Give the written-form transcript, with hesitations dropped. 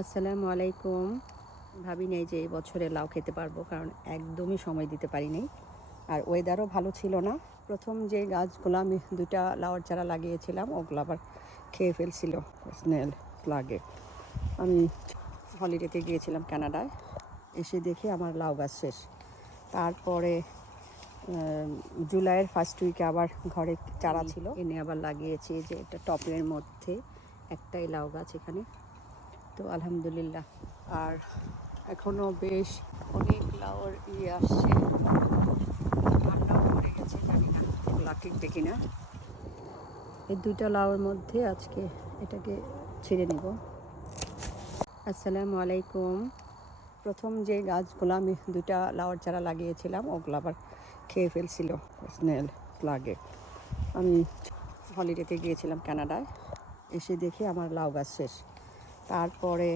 আসসালামু আলাইকুম। ভাবি নাই যে এই বছরে লাউ খেতে পারবো, কারণ একদমই সময় দিতে পারি নাই। আর ওয়েদারও ভালো ছিল না। প্রথম যে গাছগুলো আমি 2টা লাউয়ের চারা লাগিয়েছিলাম, ওগুলো আবার খেয়ে ফেলছিল স্নেল প্লাগে। আমি হলিডেতে গিয়েছিলাম কানাডায়, এসে দেখি আমার লাউ গাছ শেষ। তারপরে জুলাইয়ের ফার্স্ট উইকে আবার ঘরে চারা ছিল, এনে আবার লাগিয়েছি। যে এটা টপের মধ্যে একটাই লাউ গাছ এখানে। তো আলহামদুলিল্লাহ। আর এখনও বেশ অনেক লাউর আসছে। ঠান্ডাও পড়ে গেছে, জানি না এগুলা টিকবে কিনা। এই 2টা লাউর মধ্যে আজকে এটাকে ছেড়ে নিব। আসসালামু আলাইকুম। প্রথম যে গাছগুলো আমি 2টা লাউয়ের চারা লাগিয়েছিলাম, ওগুলো আবার খেয়ে ফেলছিল স্নেল প্লাগে। আমি হলিডেতে গিয়েছিলাম কানাডায়, এসে দেখি আমার লাউ গাছ শেষ। তারপরে